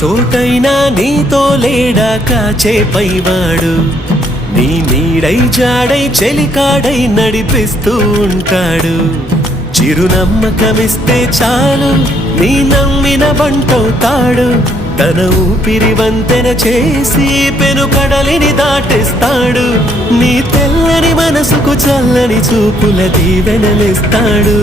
చోటైనా నీతో లేడా కాచే పైవాడు నీ నీడై జాడై చెలికాడై నడిపిస్తూ ఉంటాడు చిరునమ్మకమిస్తే చాలు నీ నమ్మిన బంటవుతాడు తన ఊపిరి వంతెన చేసి పెను కడలిని దాటిస్తాడు నీ తెల్లని మనసుకు చల్లని చూపుల దీవెనలిస్తాడు